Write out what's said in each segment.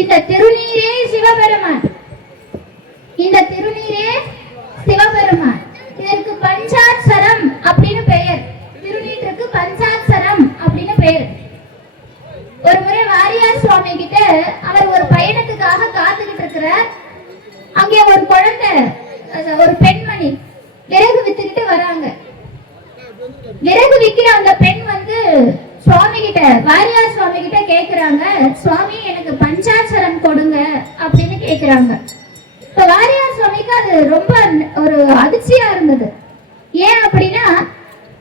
இந்த திருநீரே சிவபெருமான். இந்த திருநீரே சிவபெருமான். இதற்கு பஞ்சாட்சரம் அப்படின்னு பெயர். திருநீற்றுக்கு பஞ்சாட்சரம் அப்படின்னு பெயர். ஒரு முறை வாரியார் சுவாமி கிட்ட அவர் ஒரு பயணத்துக்காக காத்துக்கிட்டு இருக்கிறார். அங்கே ஒரு குழந்தை, ஒரு பெண்மணி விறகு வித்துக்கிட்டு வராங்க. விறகு விக்கிற அந்த பெண் வந்து சுவாமி கிட்ட, வாரியார் சுவாமி கிட்ட கேக்குறாங்க, சுவாமி எனக்கு பஞ்சாட்சரம் கொடுங்க அப்படின்னு கேக்குறாங்க. இப்ப வாரியார் சுவாமிக்கு அது ரொம்ப ஒரு அதிர்ச்சியா இருந்தது. ஏன் அப்படின்னா,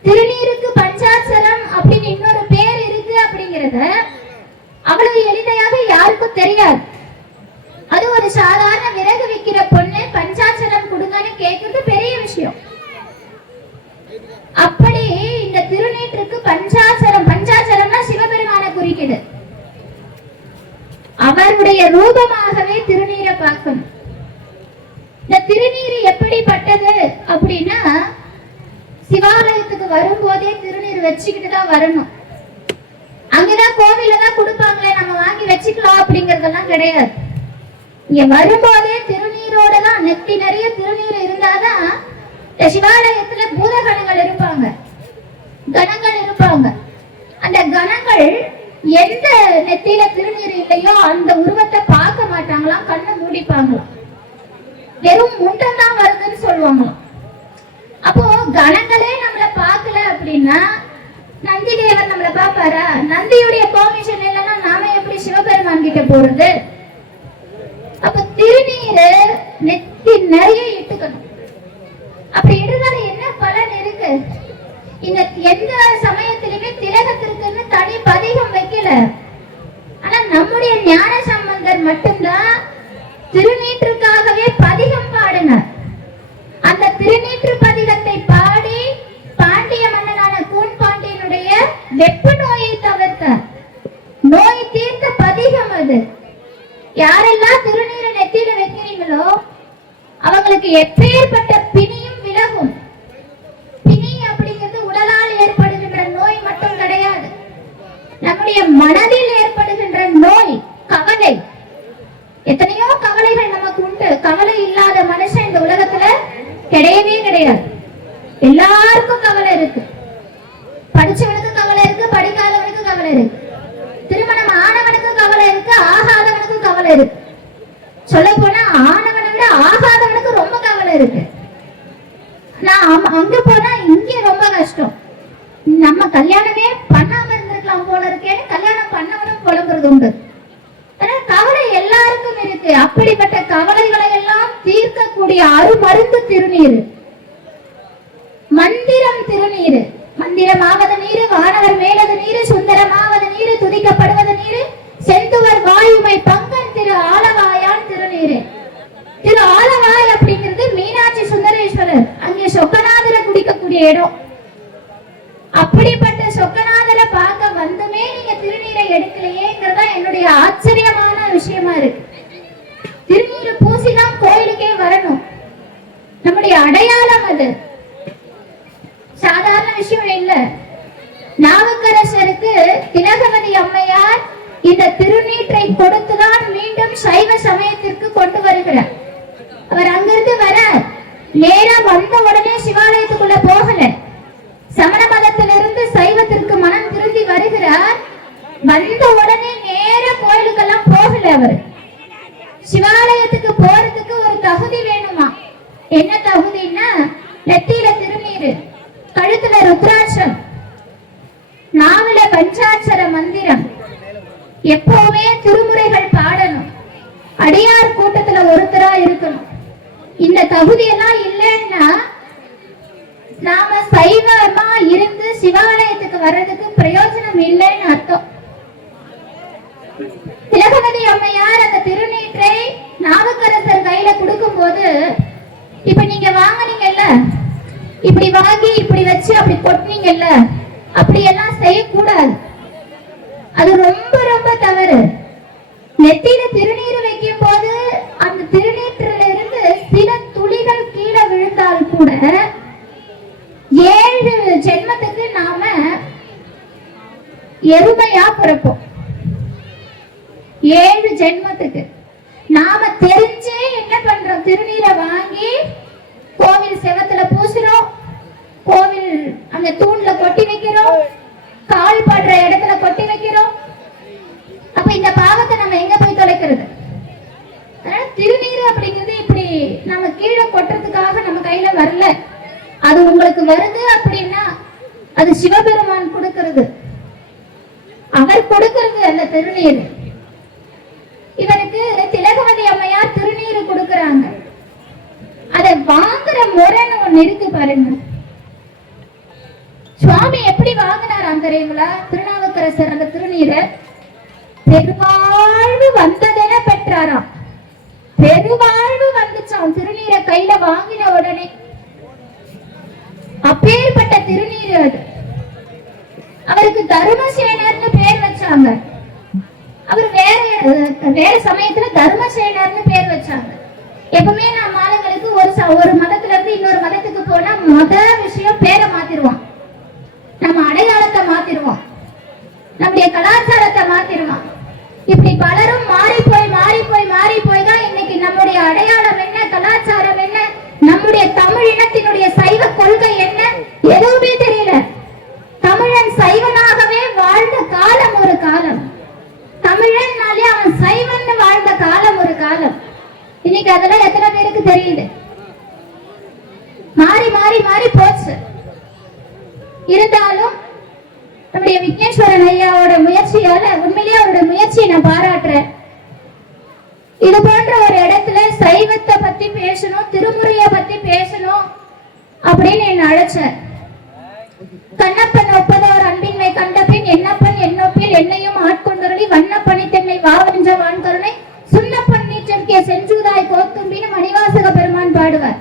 திருநீருக்கு பஞ்சாட்சரம் அப்படின்னு இன்னொரு பேர் இருக்கு அப்படிங்கறத அவ்வளவு எளிமையாக யாருக்கும் தெரியாது. அது ஒரு சாதாரண விறகு விக்கிற பொண்ணு பஞ்சாட்சரம் கொடுங்கன்னு கேட்கறது பெரிய விஷயம். அப்படி இந்த திருநீற்றுக்கு பஞ்சாட்சரம், பஞ்சாட்சரம்னா சிவபெருமான குறிக்குது. அவருடைய ரூபமாகவே திருநீரை பார்க்கணும். இந்த திருநீர் எப்படிப்பட்டது அப்படின்னா, சிவாலயத்துக்கு வரும்போதே திருநீர் வச்சுக்கிட்டு தான் வரணும். அங்கதான் கோவில தான் கொடுப்பாங்களே, நம்ம வாங்கி வச்சுக்கலாம் அப்படிங்கறதெல்லாம் கிடையாது. இங்க வரும்போதே திருநீரோட தான், நெத்தி நிறைய திருநீர் இருந்தாதான் சிவாலயத்துல பூதகணங்கள் இருப்பாங்க, கணங்கள் இருப்பாங்க. அந்த கணங்கள் எந்த நெத்தியில திருநீர் இல்லையோ அந்த உருவத்தை பார்க்க மாட்டாங்களாம், கண்ணை மூடிப்பாங்களாம். வெறும் முண்டம் தான் வருதுன்னு சொல்லுவாங்களாம். அப்போ கணங்களே நம்மள பார்க்கல அப்படின்னா நந்தி தேவர் நம்மள பாப்பாரா? நந்தியுடைய பெர்மிஷன் இல்லைன்னா நாம எப்படி சிவபெருமான் கிட்ட போறது? அப்ப திருநீரை நெத்தி நிறைய இட்டுக்கணும். அப்படி இடுறதால என்ன பலன் இருக்கு? இந்த எந்த சமயத்திலுமே திலகத்திற்குன்னு தனி பதிகம் வைக்கல. ஆனா நம்முடைய ஞான சம்பந்தர் மட்டும்தான் திருநீற்றுக்காகவே பதிகம் பாடினார். அந்த திருநீற்று பதிகத்தை பாடி பாண்டிய மன்னனான கூன் பாண்டியனுடைய வெப்ப நோயை தவிர்த்தார். நோய் தீர்த்த பதிகம் அது. யாரெல்லாம் திருநீரை நெத்தியில வைக்கிறீங்களோ அவங்களுக்கு எப்பேற்பட்ட பிணியும் விலகும். பிணி அப்படிங்கிறது உடலால் ஏற்படுகின்ற நோய் மட்டும் கிடையாது, நம்முடைய மனதில் ஏற்படுகின்ற நோய், கவலை. எத்தனையோ கவலைகள் நமக்கு உண்டு. கவலை இல்லாத மனுஷன் இந்த உலகத்துல கிடையவே கிடையாது. எல்லாருக்கும் கவலை இருக்கு. படிச்சவனுக்கு கவலை இருக்கு, படிக்காதவனுக்கு கவலை இருக்கு, திருமணம் ஆனவனுக்கு கவலை இருக்கு, ஆகாதவனுக்கு கவலை இருக்கு. சொல்ல போனா ஆனவனை விட ஆகாதவனுக்கு ரொம்ப கவலை இருக்கு. நான் அங்க போனா இங்க ரொம்ப கஷ்டம். நம்ம கல்யாணமே பண்ணாம இருந்திருக்கலாம் போல இருக்கேன்னு கல்யாணம் பண்ணவனும் புலம்புறது உண்டு. கவலை எல்லாருக்கும் இருக்கு. அப்படிப்பட்ட கவலைகளை எல்லாம் தீர்க்கக்கூடிய அருமருந்து திருநீர். மந்திரம் திருநீர். மந்திரமாவது நீரு, வானவர் மேலது நீரு, சுந்தரமாவது நீரு, துதிக்கப்படுவது நீரு, செந்துவர் வாயுமை பங்கன் திரு ஆலவாயான் திருநீரு. திரு ஆலவாய் அப்படிங்கிறது மீனாட்சி சுந்தரேஸ்வரர், அங்கே சொக்கநாதரை குடிக்கக்கூடிய இடம். அப்படிப்பட்ட சொக்கநாதரை பார்க்க வந்துமே நீங்க திருநீரை எடுக்கலையேங்கிறதா என்னுடைய ஆச்சரியமான விஷயமா இருக்கு. திருநீரை பூசிதான் கோயிலுக்கே வரணும். நம்முடைய அடையாளம் அது, சாதாரண விஷயம் இல்ல. நாவுக்கரசருக்கு திலகவதி அம்மையார் இந்த திருநீற்றை கொடுத்துதான் மீண்டும் சைவ சமயத்திற்கு கொண்டு வருகிறார். அவர் அங்கிருந்து வர நேரா வந்த உடனே சிவாலயத்துக்குள்ள போகல. சமண மதத்திலிருந்து சைவத்திற்கு மனம் திரும்பி வருகிறார். வந்த உடனே நேர கோயிலுக்கெல்லாம் போகல. அவர் சிவாலயத்துக்கு போறதுக்கு ஒரு தகுதி வேணுமா? என்ன தகுதின்னா, நெத்தியில திருநீரு, கழுத்துல ருத்ராட்சம், நாவில பஞ்சாட்சர மந்திரம், எப்பவுமே திருமுறைகள் பாடணும், அடியார் கூட்டத்துல ஒருத்தரா இருக்கணும். இந்த தகுதியெல்லாம் இல்லைன்னா நாம சைவமா இருந்து சிவாலயத்துக்கு வர்றதுக்கு பிரயோஜனம் இல்லைன்னு அர்த்தம். திலகவதி அம்மையார் அந்த திருநீற்றை நாவுக்கரசர் கையில கொடுக்கும் போது, இப்ப நீங்க வாங்கினீங்கல்ல, இப்படி வாங்கி இப்படி வச்சு அப்படி கொட்டினீங்கல்ல, அப்படி எல்லாம் செய்யக்கூடாது. அது ரொம்ப ரொம்ப தவறு. நெத்தியில திருநீர் வைக்கும் போது அந்த திருநீற்றில இருந்து சில துளிகள் கீழே விழுந்தால் கூட 7 ஜென்மத்துக்கு நாம எருமையா பிறப்போம். 7 ஜென்மத்துக்கு. நாம தெரிஞ்சே என்ன பண்றோம்? திருநீரை வாங்கி கோவில் செவத்துல பூசுறோம், கோவில் அங்க தூண்ல கொட்டி வைக்கிறோம், கால் படுற இடத்துல கொட்டி வைக்கிறோம். அப்ப இந்த பாவத்தை நம்ம எங்க போய் தொலைக்கிறது? திருநீர் அப்படிங்கிறது இப்படி நம்ம கீழே கொட்டுறதுக்காக நம்ம கையில வரல. அது உங்களுக்கு வருது அப்படின்னா அது சிவபெருமான் கொடுக்கிறது, அவர் கொடுக்கிறது அந்த திருநீர். இவருக்கு திலகவதி அம்மையார் திருநீர் கொடுக்கறாங்க. அதை வாங்குற முறைன்னு ஒண்ணு இருக்கு பாருங்க. சுவாமி எப்படி வாங்கினாராம் தெரியுங்களா? திருநாவுக்கரசர் அந்த திருநீரை பெருவாழ்வு வந்ததென பெற்றாராம். பெருவாழ்வு வந்துச்சாம் திருநீரை கையில வாங்கின உடனே. அப்பேற்பட்ட திருநீர் அது. அவருக்கு தர்மசேனர்னு பேர் வச்சாங்க. அவர் வேற சமயத்துல தர்மசேனர்னு பேர் வச்சாங்க. எப்பவுமே நம்ம ஆளுங்களுக்கு ஒரு மதத்துல இருந்து இன்னொரு மதத்துக்கு போனா விஷயம் பேரை மாத்திருவான், நம்ம அடையாளத்தை மாத்திருவோம், நம்முடைய கலாச்சாரத்தை மாத்திருவோம். இப்படி பலரும் மாறி போய் தான் இன்னைக்கு நம்முடைய அடையாளம் என்ன, கலாச்சாரம் என்ன, நம்முடைய தமிழ் இனத்தினுடைய சைவ கொள்கை என்ன எதுவுமே தெரியல. தமிழன் சைவனாகவே வாழ்ந்த காலம் ஒரு காலம். தமிழன்னாலே அவன் சைவன் வாழ்ந்த காலம் ஒரு காலம். இன்னைக்கு அதெல்லாம் எத்தனை பேருக்கு தெரியுது? மாறி போச்சு. இருந்தாலும் நம்முடைய விக்னேஸ்வரன் ஐயாவோட முயற்சியால உண்மையிலேயே அவருடைய முயற்சியை நான் பாராட்டுறேன். இது போன்ற ஒரு இடத்துல சைவத்தை பத்தி பேசணும், திருமுறையை பத்தி பேசணும் அப்படின்னு என்ன அழைச்சேன். கண்ணப்பன் ஒப்பதோர் அன்பின்மை கண்டபின் என்னப்பன் என்னொப்பில் என்னையும் ஆட்கொண்டொருளி வண்ணப்பணி தென்னை வாவென்ற வான்கருணை சுண்ணப்பன் நீச்சற்கே செஞ்சுதாய் கோத்தும்பின்னு மணிவாசக பெருமான் பாடுவார்.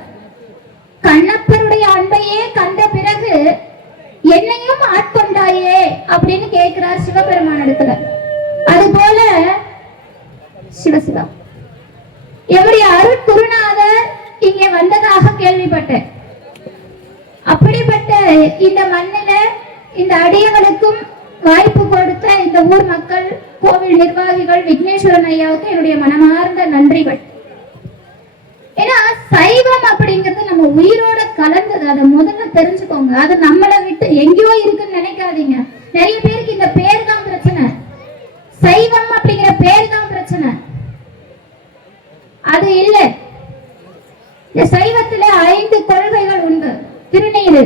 கண்ணப்பருடைய அன்பையே கண்ட பிறகு என்னையும் ஆட்கொண்டாயே அப்படின்னு கேட்கிறார் சிவபெருமான் இடத்துல. அது போல சிவசிவா எவருடைய அருட்குருநாதர் இங்கே வந்ததாக கேள்விப்பட்டேன். அப்படிப்பட்ட இந்த மண்ணில இந்த அடியவனுக்கும் வாய்ப்பு கொடுத்த இந்த ஊர் மக்கள், கோவில் நிர்வாகிகள், விக்னேஸ்வரன் ஐயாவுக்கு என்னுடைய மனமார்ந்த நன்றிகள். ஏன்னா சைவம் அப்படிங்கிறது நம்ம உயிரோட கலந்தது. அதை முதல்ல தெரிஞ்சுக்கோங்க. அது நம்மளை விட்டு எங்கேயோ இருக்குன்னு நினைக்காதீங்க. நிறைய பேருக்கு இந்த பேர் தான் பிரச்சனை, சைவம் அப்படிங்கிற பேர் தான் பிரச்சனை. அது இல்லை. இந்த சைவத்துல 5 கொள்கைகள் உண்டு. திருநீரு,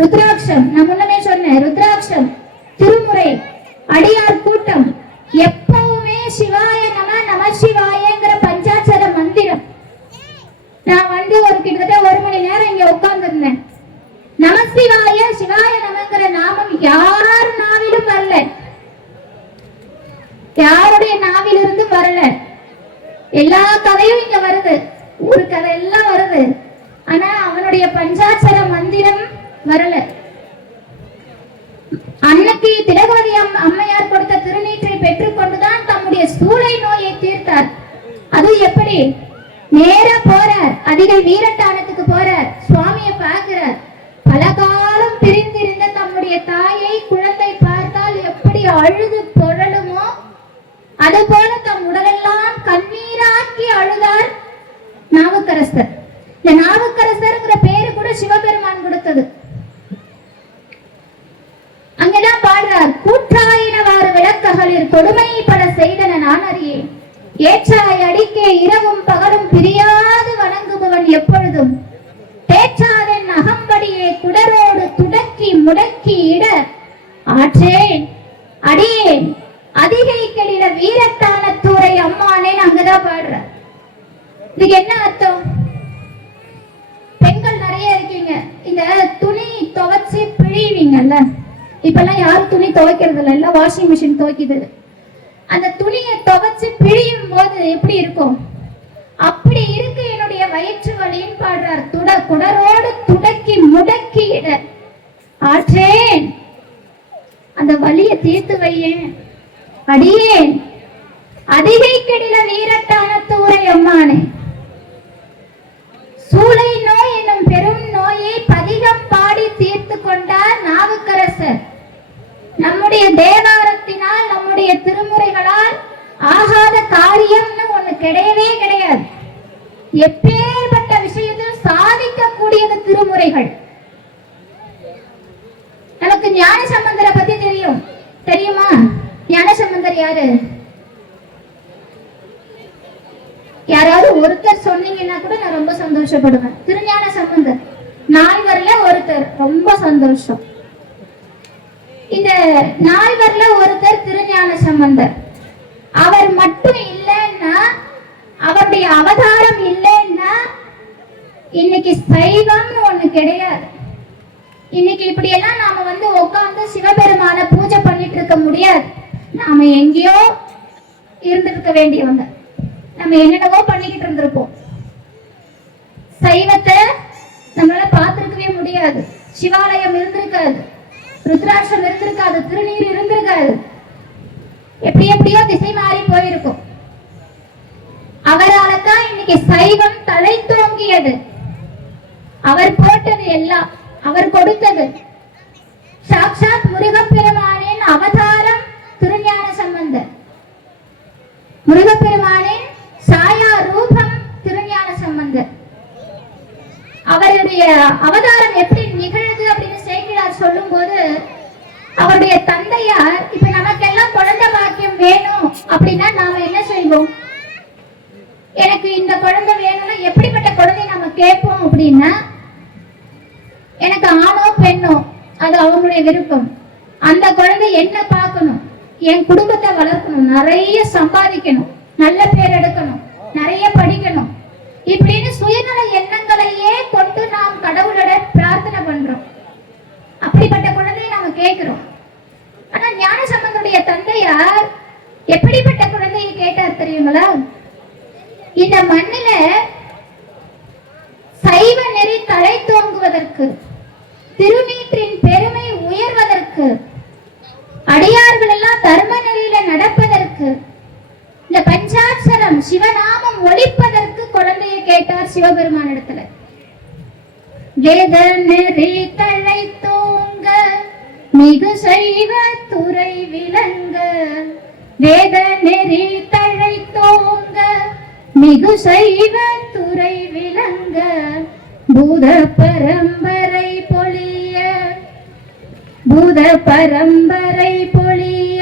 ருத்ராட்சம், நான் முன்னமே சொன்னேன், ருத்ராட்சம், திருமுறை, அடியார் கூட்டம், எப்பவுமே சிவாய நம சிவாயங்கிற பஞ்சாட்சர மந்திரம். நான் ஒரு கிட்டத்தட்ட 1 மணி நேரம் இங்க உட்கார்ந்து இருந்தேன். நமசிவாய சிவாய நமங்கிற நாமம் யார் நாவிலும் வரல, யாருடைய நாவிலிருந்து வரல. எல்லா கதையும் இங்க வருது, ஊரு கதை எல்லாம் வருது. ஆனா அவனுடைய பஞ்சாட்சர மந்திரம் வரல. அன்னைக்கு திலகவதி அம்மையார் கொடுத்த திருநீற்றை பெற்றுக்கொண்டுதான் தம்முடைய சூளை நோயை தீர்த்தார். அது எப்படி? நேரா போறார், அதிகை வீரட்டானத்துக்கு போறார், சுவாமியை பார்க்கிறார். பல காலம் பிரிந்திருந்த தம்முடைய தாயை குழந்தை பார்த்தால் எப்படி அழுது பொருளுமோ அது போல தம் உடலெல்லாம் கண்ணீராக்கி அழுதார் நாவுக்கரசர். இந்த நாவுக்கரசர்ங்கிற பேரு கூட சிவபெருமான் கொடுத்தது. அங்கதான் பாடுறார், கூற்றாயினவாறு விளக்ககளில் கொடுமை பல செய்தன நான் அறியேன், ஏற்றாய் அடிக்கே இரவும் பகலும் பிரியாது வணங்குபவன் எப்பொழுதும் தேற்றாதன் அகம்படியே குடரோடு துடக்கி முடக்கி இட ஆற்றேன் அடியேன் அதிகை கெடில வீரட்டான தூரை அம்மானேன்னு அங்கதான் பாடுற. இதுக்கு என்ன அர்த்தம்? பெண்கள் நிறைய இருக்கீங்க, இந்த துணி துவைச்சு பிழிவீங்கல்ல. இப்பெல்லாம் யாரும் துணி துவைக்கிறது இல்லை, எல்லாம் வாஷிங் மிஷின் துவைக்குது. அந்த துணியை துவைச்சு பிழியும் போது எப்படி இருக்கும்? அப்படி இருக்கு என்னுடைய வயிற்று வலின்னு பாடுறார். குடரோடு துடக்கி முடக்கி இட ஆற்றேன், அந்த வலியை தீர்த்து வையேன் அடியேன் அதிகை கெடில வீரட்டான தூரை அம்மானே. சூளை நோய் என்னும் பெரும் நோயை பதிகம் பாடி தீர்த்து கொண்டார் நாவுக்கரசர். நம்முடைய தேவாரத்தினால், நம்முடைய திருமுறைகளால் ஆகார கிடையவே கிடையாது. எப்பேற்பட்ட விஷயத்தில் சாதிக்கக்கூடியது திருமுறைகள். நமக்கு ஞான சம்பந்தரை பத்தி தெரியுமா? ஞான சம்பந்தர் யாரு? யாராவது ஒருத்தர் சொன்னீங்கன்னா கூட நான் ரொம்ப சந்தோஷப்படுவேன். திருஞான சம்பந்தர் நால்வர்ல ஒருத்தர், ரொம்ப சந்தோஷம். இந்த நால்வர்ல ஒருத்தர் திருஞான சம்பந்தர். அவர் மட்டும் இல்லைன்னா, அவருடைய அவதாரம் இல்லைன்னா இன்னைக்கு சைவம்னு ஒண்ணு கிடையாது. இன்னைக்கு இப்படி எல்லாம் நாம உட்கார்ந்து சிவபெருமான பூஜை பண்ணிட்டு இருக்க முடியாது. நாம எங்கேயோ இருந்திருக்க வேண்டியவங்க, நம்ம என்னென்னவோ பண்ணிக்கிட்டு இருந்திருப்போம். சைவத்தை நம்மளால பார்த்திருக்கவே முடியாது. சிவாலயம் இருந்திருக்காது, ருத்ராட்சம் இருந்திருக்காது, திருநீர் இருந்திருக்காது. எப்படியோ திசை மாறி போயிருக்கும். அவரால் தான் இன்னைக்கு சைவம் தலை தோங்கியது. அவர் போட்டது எல்லாம், அவர் கொடுத்தது. சாட்சாத் முருகப்பெருமானின் அவதாரம் திருஞான சம்பந்தர். முருகப்பெருமானின் சாயா ரூபம் திருஞான சம்பந்தர். அவருடைய அவதாரம் எப்படி நிகழ்து அப்படின்னு சேக்கிழார் சொல்லும் போது, அவருடைய தந்தையார் இப்ப நமக்கெல்லாம் குழந்தை பாக்கியம் வேணும் அப்படின்னா நாம என்ன செய்வோம்? எனக்கு இந்த குழந்தை வேணும்னா எப்படிப்பட்ட குழந்தை நம்ம கேட்போம் அப்படின்னா, எனக்கு ஆணோ பெண்ணோ அது அவங்களுடைய விருப்பம். அந்த குழந்தை என்ன பார்க்கணும்? என் குடும்பத்தை வளர்க்கணும், நிறைய சம்பாதிக்கணும், நல்ல பேர் எடுக்கணும், நிறைய படிக்கணும், இப்படின்னு சுயநல எண்ணங்களையே கொண்டு நாம் கடவுளோட பிரார்த்தனை பண்றோம். அப்படிப்பட்ட குழந்தையை நாம கேட்கிறோம். ஆனா ஞான சம்பந்தருடைய தந்தையார் எப்படிப்பட்ட குழந்தையை கேட்டார் தெரியுங்களா? இந்த மண்ணில சைவ நெறி தலை தோங்குவதற்கு, திருநீற்றின் பெருமை உயர்வதற்கு, அடியார்கள் எல்லாம் தர்ம நெறியில நடப்பதற்கு, இந்த பஞ்சாட்சரம் சிவநாமம் ஒலிப்பதற்கு குழந்தையை கேட்டார் சிவபெருமான் இடத்துல. வேத நெறி தலை தோங்க மிகு சைவ துறை விளங்க, வேத நெறி தலை தோங்க மிகு சைவ துறை விளங்க, பூத பரம்பரை பொழிய, பூத பரம்பரை பொழிய,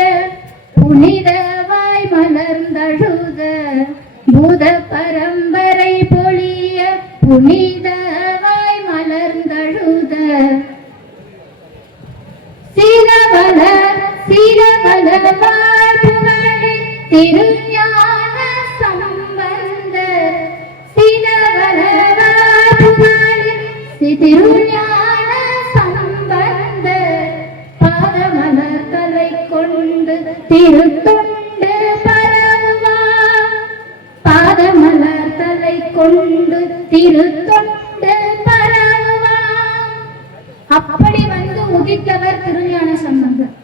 புனிதவாய் மலர்ந்தழுத, பூத பரம்பரை பொழிய, புனிதவாய் மலர்ந்தழுத, சிரவலர் சிரவலவாய் புகழ் திருஞான சம்பந்தர், சிரவலவாய் புகழ் திருஞான சம்பந்தர், பாதமலர் தலை கொண்டு திருத்தொண்டு பரவுவார், பாதமலர் தலை கொண்டு திருத்தொண்டு பரவுவார். அப்படி உதித்தவர் திருஞான சம்பந்தர்.